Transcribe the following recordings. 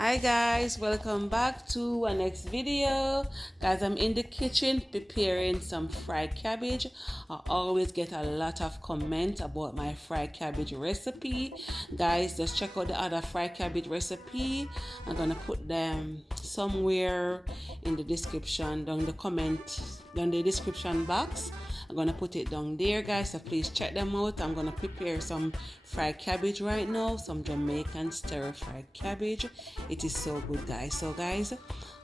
Hi guys, welcome back to our next video. Guys, I'm in the kitchen preparing some fried cabbage. I always get a lot of comment about my fried cabbage recipe. Guys, just check out the other fried cabbage recipe. I'm gonna put them somewhere in the description, down the description box. I'm gonna put it down there, guys, so please check them out. I'm gonna prepare some fried cabbage right now, some Jamaican stir fried cabbage. It is so good, guys. So guys, I'm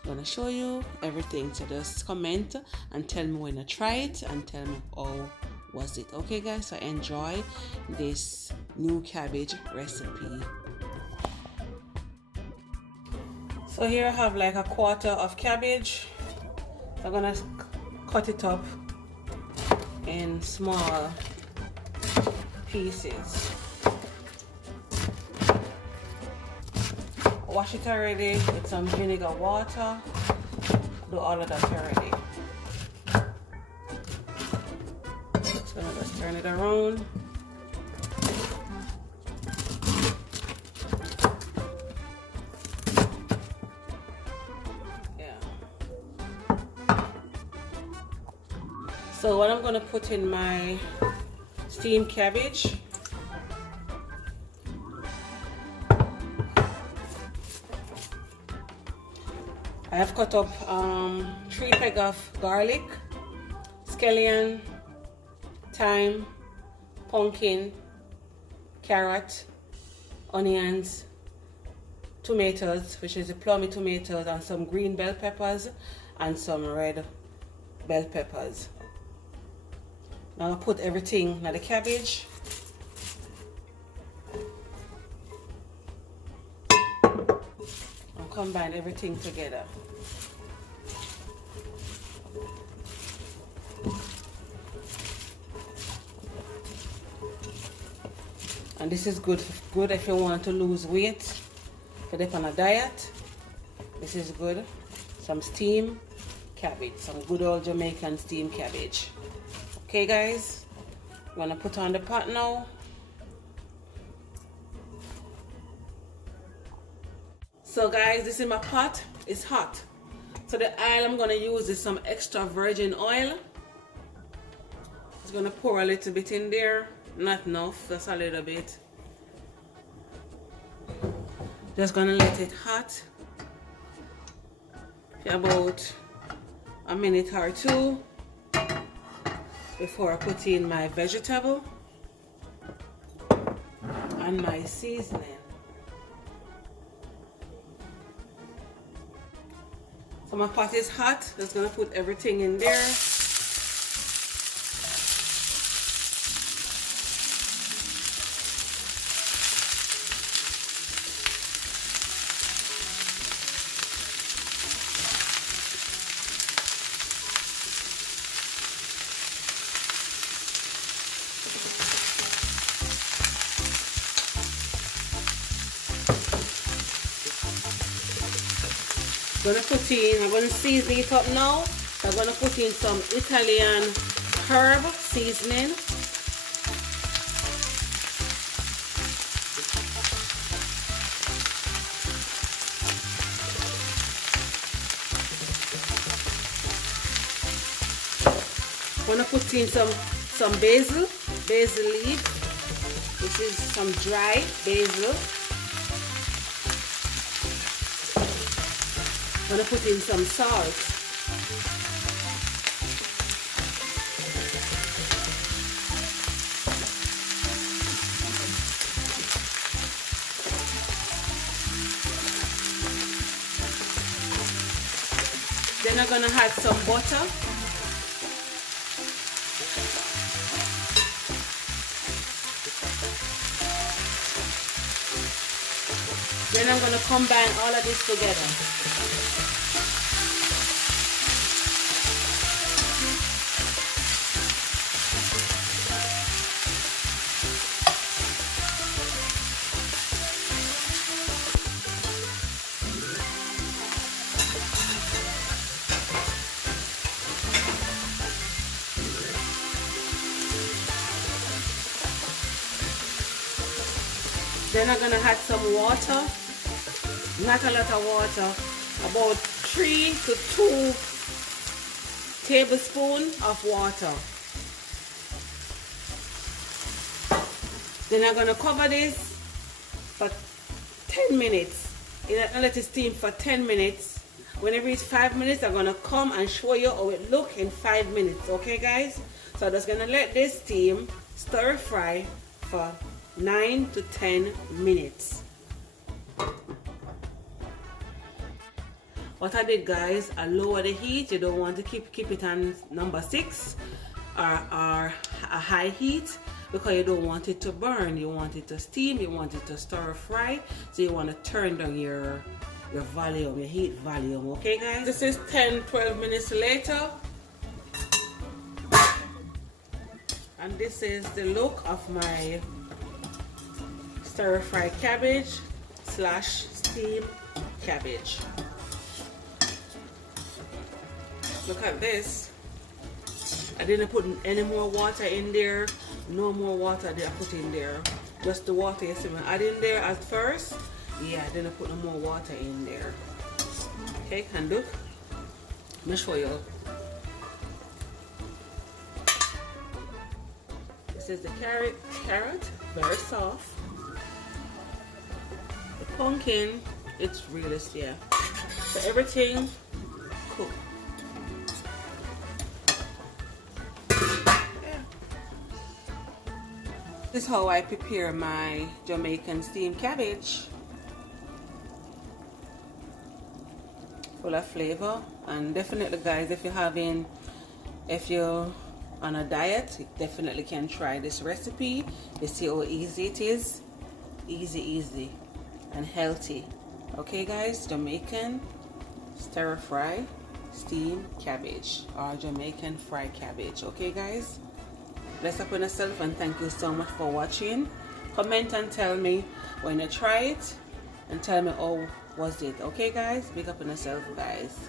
gonna show you everything, so just comment and tell me when you try it and tell me how was it. Okay guys, so enjoy this new cabbage recipe. So here I have like a quarter of cabbage. So I'm gonna cut it up in small pieces. Wash it already with some vinegar water. Do all of that already. So I'm just turn it around. So what I'm going to put in my steamed cabbage, I have cut up 3 pegs of garlic, scallion, thyme, pumpkin, carrot, onions, tomatoes, which is the plummy tomatoes, and some green bell peppers and some red bell peppers. Now I'll put everything in the cabbage. I'll combine everything together. And this is good if you want to lose weight, if you're on a diet. This is good. Some steamed cabbage, some good old Jamaican steamed cabbage. Okay guys, I'm gonna put on the pot now. So guys, this is my pot. It's hot. So the oil I'm gonna use is some extra virgin oil. Just gonna pour a little bit in there. Not enough, just a little bit. Just gonna let it hot for about a minute or two before I put in my vegetable and my seasoning. So my pot is hot. Just gonna put everything in there. I'm gonna season it up now. I'm gonna put in some Italian herb seasoning. I'm gonna put in some basil leaf. This is some dry basil. I'm gonna put in some salt. Then I'm gonna add some butter. Then I'm gonna combine all of this together. Then I'm gonna add some water. Not a lot of water, about 3 to 2 tablespoons of water. Then I'm gonna cover this for 10 minutes. And let it steam for 10 minutes. When it reaches 5 minutes, I'm gonna come and show you how it look in 5 minutes. Okay, guys? So I'm just gonna let this steam, stir fry for 9 to 10 minutes. What I did, guys, I lower the heat. You don't want to keep it on number 6 or a high heat, because you don't want it to burn. You want it to steam, you want it to stir fry, so you want to turn down your volume, your heat volume. Okay, guys? This is 10-12 minutes later, and this is the look of my stir fry cabbage / steam cabbage. Look at this. I didn't put any more water in there. No more water did I put in there. Just the water you see me add in there at first. Yeah, I didn't put no more water in there. Okay, and look. Let me show you. This is the carrot, very soft. The pumpkin, it's really, yeah. So everything cooked. This is how I prepare my Jamaican steamed cabbage. Full of flavor, and definitely, guys, if you're on a diet, you definitely can try this recipe. You see how easy it is. Easy and healthy. Okay, guys, Jamaican stir fry steamed cabbage or Jamaican fried cabbage. Okay, guys, bless up on yourself, and thank you so much for watching. Comment and tell me when you try it, and tell me how was it. Okay, guys, big up on yourself, guys.